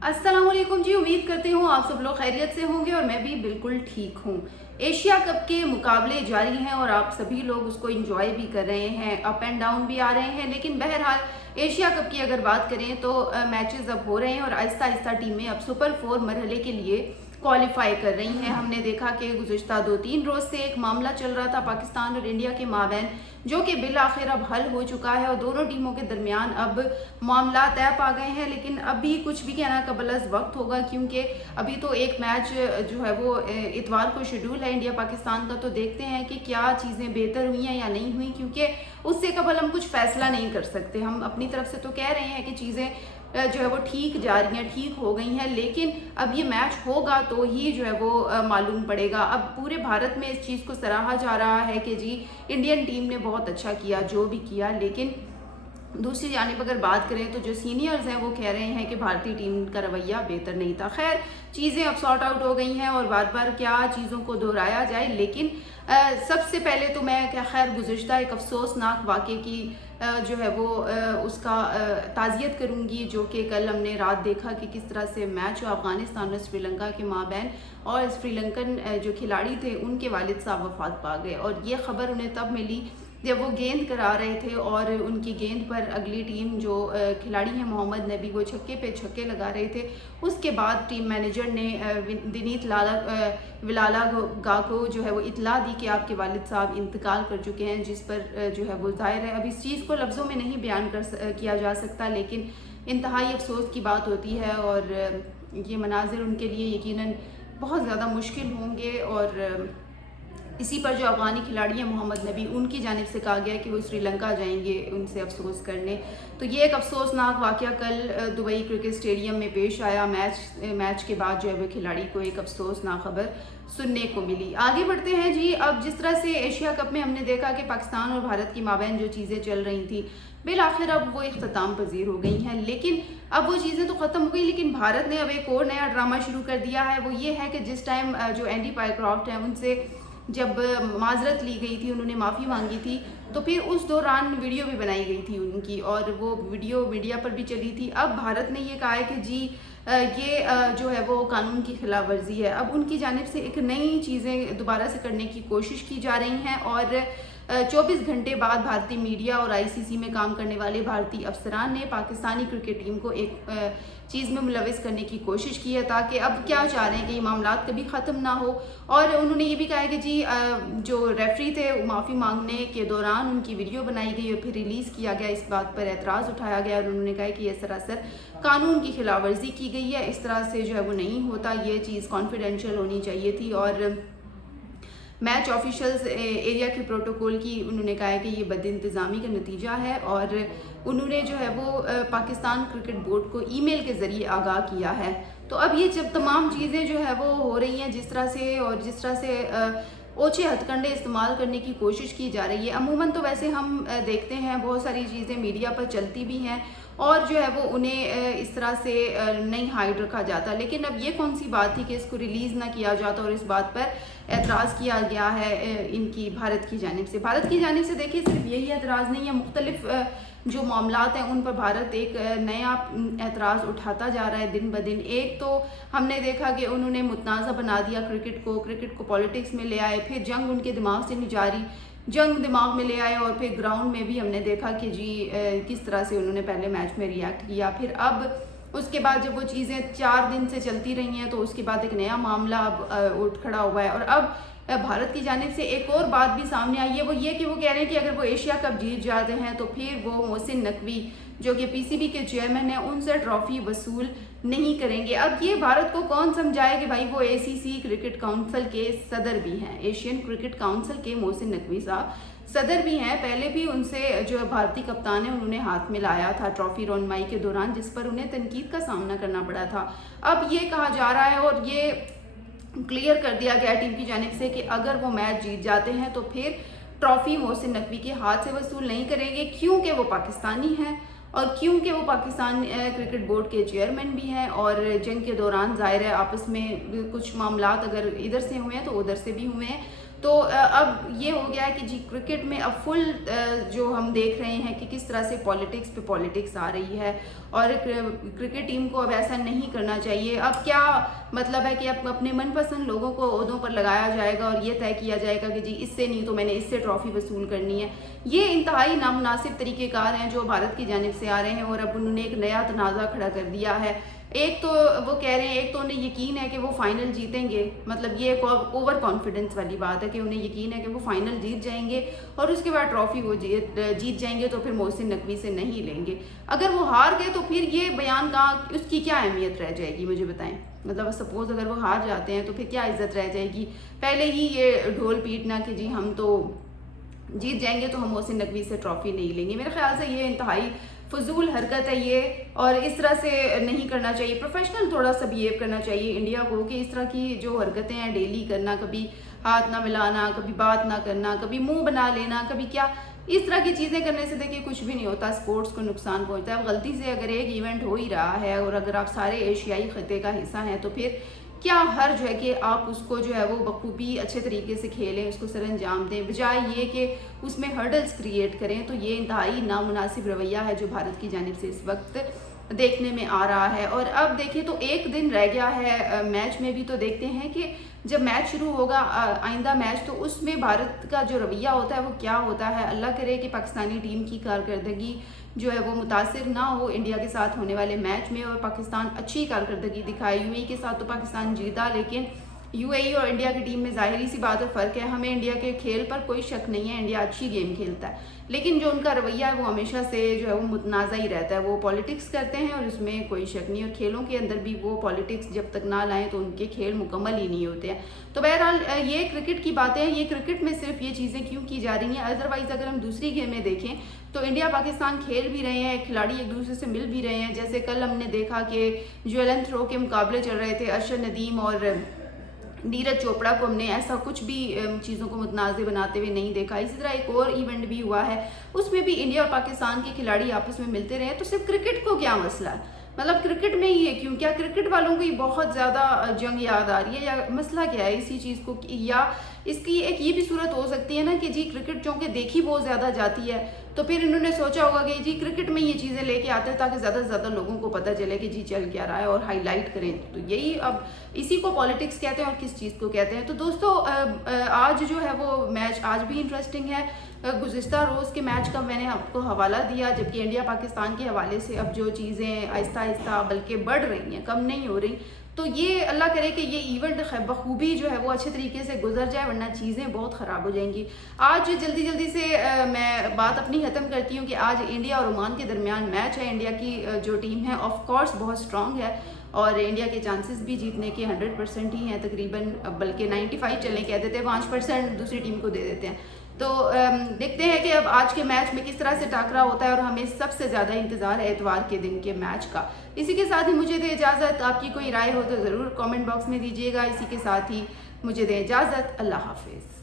अस्सलाम वालेकुम जी, उम्मीद करती हूँ आप सब लोग खैरियत से होंगे और मैं भी बिल्कुल ठीक हूँ। एशिया कप के मुकाबले जारी हैं और आप सभी लोग उसको एंजॉय भी कर रहे हैं, अप एंड डाउन भी आ रहे हैं, लेकिन बहरहाल एशिया कप की अगर बात करें तो मैचेस अब हो रहे हैं और आहिस्ता आहिस्ता टीमें अब सुपर 4 मरहले के लिए क्वालिफाई कर रही हैं। हमने देखा कि गुज़िश्ता 2-3 रोज़ से एक मामला चल रहा था पाकिस्तान और इंडिया के माबैन, जो कि बिल आखिर अब हल हो चुका है और दोनों टीमों के दरमियान अब मामला तय पा गए हैं। लेकिन अभी कुछ भी कहना कबल वक्त होगा, क्योंकि अभी तो एक मैच जो है वो इतवार को शेड्यूल है इंडिया पाकिस्तान का, तो देखते हैं कि क्या चीज़ें बेहतर हुई हैं या नहीं हुई, क्योंकि उससे कबल हम कुछ फैसला नहीं कर सकते। हम अपनी तरफ से तो कह रहे हैं कि चीज़ें जो है वो ठीक जा रही हैं, ठीक हो गई हैं, लेकिन अब ये मैच होगा तो ही जो है वो मालूम पड़ेगा। अब पूरे भारत में इस चीज़ को सराहा जा रहा है कि जी इंडियन टीम ने बहुत अच्छा किया जो भी किया, लेकिन दूसरी जानिब अगर बात करें तो जो सीनियर्स हैं वो कह रहे हैं कि भारतीय टीम का रवैया बेहतर नहीं था। खैर, चीज़ें अब सॉर्ट आउट हो गई हैं और बार बार क्या चीज़ों को दोहराया जाए, लेकिन सबसे पहले तो मैं क्या खैर गुज़िश्ता एक अफसोसनाक वाक़े की जो है वो उसका ताज़ियत करूँगी, जो कि कल हमने रात देखा कि किस तरह से मैच हुआ अफ़गानिस्तान और श्रीलंका के माबैन, और श्रीलंकन जो खिलाड़ी थे उनके वालिद साहब वफ़ात पा गए। और ये ख़बर उन्हें तब मिली जब वो गेंद करा रहे थे और उनकी गेंद पर अगली टीम जो खिलाड़ी हैं मोहम्मद नबी, वो छक्के पे छक्के लगा रहे थे। उसके बाद टीम मैनेजर ने दिनीत विलाला गा को जो है वो इतला दी कि आपके वालिद साहब इंतकाल कर चुके हैं, जिस पर जो है वो ज़ाहिर है अब इस चीज़ को लफ्ज़ों में नहीं बयान किया जा सकता, लेकिन इंतहाई अफसोस की बात होती है और ये मनाजिर उनके लिए यकीनन बहुत ज़्यादा मुश्किल होंगे। और इसी पर जो अफ़गानी खिलाड़ी हैं मोहम्मद नबी, उनकी जानिब से कहा गया कि वो श्रीलंका जाएंगे उनसे अफसोस करने। तो ये एक अफसोसनाक वाक़या कल दुबई क्रिकेट स्टेडियम में पेश आया। मैच के बाद जो है वो खिलाड़ी को एक अफसोसनाक खबर सुनने को मिली। आगे बढ़ते हैं जी। अब जिस तरह से एशिया कप में हमने देखा कि पाकिस्तान और भारत की माबैन जो चीज़ें चल रही थी बिल आखिर अब वो इख्तिताम पजीर हो गई हैं, लेकिन अब वो चीज़ें तो ख़त्म हो गई, लेकिन भारत ने अब एक और नया ड्रामा शुरू कर दिया है। वो ये है कि जिस टाइम जो एंडी पायक्रॉफ्ट हैं उनसे जब माजरत ली गई थी, उन्होंने माफ़ी मांगी थी, तो फिर उस दौरान वीडियो भी बनाई गई थी उनकी और वो वीडियो मीडिया पर भी चली थी। अब भारत ने ये कहा है कि जी ये जो है वो कानून की खिलाफ वर्जी है। अब उनकी जानिब से एक नई चीज़ें दोबारा से करने की कोशिश की जा रही हैं और 24 घंटे बाद भारतीय मीडिया और आईसीसी में काम करने वाले भारतीय अफसरान ने पाकिस्तानी क्रिकेट टीम को एक चीज़ में मुलविस करने की कोशिश की है, ताकि अब क्या चाह रहे हैं कि ये मामला कभी ख़त्म ना हो। और उन्होंने ये भी कहा है कि जी जो रेफरी थे माफ़ी मांगने के दौरान उनकी वीडियो बनाई गई और फिर रिलीज़ किया गया, इस बात पर एतराज़ उठाया गया और उन्होंने कहा कि यह सरासर कानून की खिलाफ वर्जी की गई है, इस तरह से जो है वो नहीं होता, ये चीज़ कॉन्फिडेंशियल होनी चाहिए थी। और मैच ऑफिशियल्स एरिया के प्रोटोकॉल की उन्होंने कहा है कि ये बदइंतज़ामी का नतीजा है और उन्होंने जो है वो पाकिस्तान क्रिकेट बोर्ड को ईमेल के ज़रिए आगाह किया है। तो अब ये जब तमाम चीज़ें जो है वो हो रही हैं जिस तरह से ओछे हथकंडे इस्तेमाल करने की कोशिश की जा रही है। अमूमन तो वैसे हम देखते हैं बहुत सारी चीज़ें मीडिया पर चलती भी हैं और जो है वो उन्हें इस तरह से नहीं हाइड रखा जाता, लेकिन अब ये कौन सी बात थी कि इसको रिलीज़ ना किया जाता, और इस बात पर एतराज़ किया गया है इनकी भारत की जानिब से। भारत की जानिब से देखिए सिर्फ यही एतराज़ नहीं है, मुख्तलिफ जो मामलात हैं उन पर भारत एक नया एतराज़ उठाता जा रहा है दिन ब दिन। एक तो हमने देखा कि उन्होंने मुतनाज़ा बना दिया क्रिकेट को पॉलिटिक्स में ले आए, फिर जंग उनके दिमाग से नहीं जा रही, जंग दिमाग में ले आए, और फिर ग्राउंड में भी हमने देखा कि जी किस तरह से उन्होंने पहले मैच में रिएक्ट किया। फिर अब उसके बाद जब वो चीज़ें 4 दिन से चलती रही हैं तो उसके बाद एक नया मामला अब उठ खड़ा हुआ है। और अब भारत की जानिब से एक और बात भी सामने आई है, वो ये कि वो कह रहे हैं कि अगर वो एशिया कप जीत जाते हैं तो फिर वो मोहसिन नकवी जो कि पीसीबी के चेयरमैन हैं उनसे ट्रॉफी वसूल नहीं करेंगे। अब ये भारत को कौन समझाए कि भाई वो एसीसी क्रिकेट काउंसिल के सदर भी हैं, एशियन क्रिकेट काउंसिल के मोहसिन नकवी साहब सदर भी हैं। पहले भी उनसे जो भारतीय कप्तान है उन्होंने हाथ मिलाया था ट्रॉफी रोनमाई के दौरान, जिस पर उन्हें तनकीद का सामना करना पड़ा था। अब ये कहा जा रहा है और ये क्लियर कर दिया गया टीम की जानिब से कि अगर वो मैच जीत जाते हैं तो फिर ट्रॉफी मोहसिन नकवी के हाथ से वसूल नहीं करेंगे, क्योंकि वो पाकिस्तानी हैं और क्योंकि वो पाकिस्तान क्रिकेट बोर्ड के चेयरमैन भी हैं। और जंग के दौरान ज़ाहिर है आपस में कुछ मामलात अगर इधर से हुए हैं तो उधर से भी हुए हैं, تو اب یہ ہو گیا ہے کہ جی کرکٹ میں اب فل جو ہم دیکھ رہے ہیں کہ کس طرح سے پالیٹکس پہ پالیٹکس آ رہی ہے، اور کرکٹ ٹیم کو اب ایسا نہیں کرنا چاہیے۔ اب کیا مطلب ہے کہ اب اپنے من پسند لوگوں کو عہدوں پر لگایا جائے گا اور یہ طے کیا جائے گا کہ جی اس سے نہیں تو میں نے اس سے ٹرافی وصول کرنی ہے۔ یہ انتہائی نامناسب طریقہ کار ہیں جو بھارت کی جانب سے آ رہے ہیں، اور اب انہوں نے ایک نیا تنازع کھڑا کر دیا ہے۔ ایک تو وہ کہہ رہے ہیں، ایک تو انہیں یقین ہے کہ وہ فائنل جیتیں گے، مطلب یہ ایک اوور کانفیڈنس والی بات ہے کہ انہیں یقین ہے کہ وہ فائنل جیت جائیں گے اور اس کے بعد ٹرافی وہ جیت جائیں گے، تو پھر محسن نقوی سے نہیں لیں گے۔ اگر وہ ہار گئے تو پھر یہ بیان کہاں، اس کی کیا اہمیت رہ جائے گی مجھے بتائیں؟ مطلب سپوز اگر وہ ہار جاتے ہیں تو پھر کیا عزت رہ جائے گی؟ پہلے ہی یہ ڈھول پیٹنا کہ جی ہم تو جیت جائیں گے تو ہم محسن نقوی سے ٹرافی نہیں لیں گے، میرے خیال سے یہ انتہائی فضول حرکت ہے یہ، اور اس طرح سے نہیں کرنا چاہیے۔ پروفیشنل تھوڑا سا بہیو کرنا چاہیے انڈیا کو، کہ اس طرح کی جو حرکتیں ہیں ڈیلی کرنا، کبھی ہاتھ نہ ملانا، کبھی بات نہ کرنا، کبھی منہ بنا لینا، کبھی کیا، اس طرح کی چیزیں کرنے سے دیکھیے کچھ بھی نہیں ہوتا، سپورٹس کو نقصان پہنچتا ہے۔ اب غلطی سے اگر ایک ایونٹ ہو ہی رہا ہے اور اگر آپ سارے ایشیائی خطے کا حصہ ہیں تو پھر کیا حرج ہے کہ آپ اس کو جو ہے وہ بخوبی اچھے طریقے سے کھیلیں، اس کو سر انجام دیں، بجائے یہ کہ اس میں ہرڈلز کریٹ کریں۔ تو یہ انتہائی نامناسب رویہ ہے جو بھارت کی جانب سے اس وقت دیکھنے میں آ رہا ہے۔ اور اب دیکھیں تو ایک دن رہ گیا ہے میچ میں بھی، تو دیکھتے ہیں کہ جب میچ شروع ہوگا آئندہ میچ، تو اس میں بھارت کا جو رویہ ہوتا ہے وہ کیا ہوتا ہے۔ اللہ کرے کہ پاکستانی ٹیم کی کارکردگی جو ہے وہ متاثر نہ ہو انڈیا کے ساتھ ہونے والے میچ میں، اور پاکستان اچھی کارکردگی دکھائے۔ یو اے ای کے ساتھ تو پاکستان جیتا، لیکن یو اے ای اور انڈیا کی ٹیم میں ظاہری سی بات ہے فرق ہے۔ ہمیں انڈیا کے کھیل پر کوئی شک نہیں ہے، انڈیا اچھی گیم کھیلتا ہے، لیکن جو ان کا رویہ ہے وہ ہمیشہ سے جو ہے وہ متنازع ہی رہتا ہے۔ وہ پالیٹکس کرتے ہیں اور اس میں کوئی شک نہیں، اور کھیلوں کے اندر بھی وہ پالیٹکس جب تک نہ لائیں تو ان کے کھیل مکمل ہی نہیں ہوتے ہیں۔ تو بہرحال یہ کرکٹ کی باتیں ہیں، یہ کرکٹ میں صرف یہ چیزیں کیوں کی جا رہی ہیں؟ ادروائز اگر ہم دوسری گیمیں دیکھیں تو انڈیا پاکستان کھیل بھی رہے ہیں، کھلاڑی ایک دوسرے سے مل بھی رہے ہیں۔ جیسے کل ہم نے دیکھا کہ جیولن تھرو کے مقابلے چل رہے تھے، ارشد ندیم اور نیرج چوپڑا کو ہم نے ایسا کچھ بھی چیزوں کو متنازع بناتے ہوئے نہیں دیکھا۔ اسی طرح ایک اور ایونٹ بھی ہوا ہے، اس میں بھی انڈیا اور پاکستان کے کھلاڑی آپس میں ملتے رہے۔ تو صرف کرکٹ کو کیا مسئلہ ہے؟ مطلب کرکٹ میں ہی ہے کیوں؟ کیا کرکٹ والوں کو یہ بہت زیادہ جنگ یاد آ رہی ہے، یا مسئلہ کیا ہے اسی چیز کو؟ یا اس کی ایک یہ بھی صورت ہو سکتی ہے نا کہ جی کرکٹ چونکہ دیکھی بہت زیادہ جاتی ہے، تو پھر انہوں نے سوچا ہوگا کہ جی کرکٹ میں یہ چیزیں لے کے آتے ہیں تاکہ زیادہ سے زیادہ لوگوں کو پتہ چلے کہ جی چل کیا رہا ہے، اور ہائی لائٹ کریں۔ تو یہی اب اسی کو پالیٹکس کہتے ہیں اور کس چیز کو کہتے ہیں۔ تو دوستو آج جو ہے وہ میچ آج بھی انٹرسٹنگ ہے۔ گزشتہ روز کے میچ کا میں نے آپ کو حوالہ دیا، جبکہ انڈیا پاکستان کے حوالے سے اب جو چیزیں آہستہ آہستہ بلکہ بڑھ رہی ہیں، کم نہیں ہو رہی۔ تو یہ اللہ کرے کہ یہ ایونٹ بخوبی جو ہے وہ اچھے طریقے سے گزر جائے، ورنہ چیزیں بہت خراب ہو جائیں گی۔ آج جلدی سے میں بات اپنی ختم کرتی ہوں کہ آج انڈیا اور عمان کے درمیان میچ ہے۔ انڈیا کی جو ٹیم ہے آف کورس بہت سٹرونگ ہے، اور انڈیا کے چانسز بھی جیتنے کے 100% ہی ہیں تقریباً، بلکہ 95 چلنے کہہ دیتے ہیں، 5% دوسری ٹیم کو دے دیتے ہیں۔ تو دیکھتے ہیں کہ اب آج کے میچ میں کس طرح سے ٹاکرا ہوتا ہے، اور ہمیں سب سے زیادہ انتظار ہے اتوار کے دن کے میچ کا۔ اسی کے ساتھ ہی مجھے دے اجازت، آپ کی کوئی رائے ہو تو ضرور کامنٹ باکس میں دیجیے گا۔ اسی کے ساتھ ہی مجھے دے اجازت، اللہ حافظ۔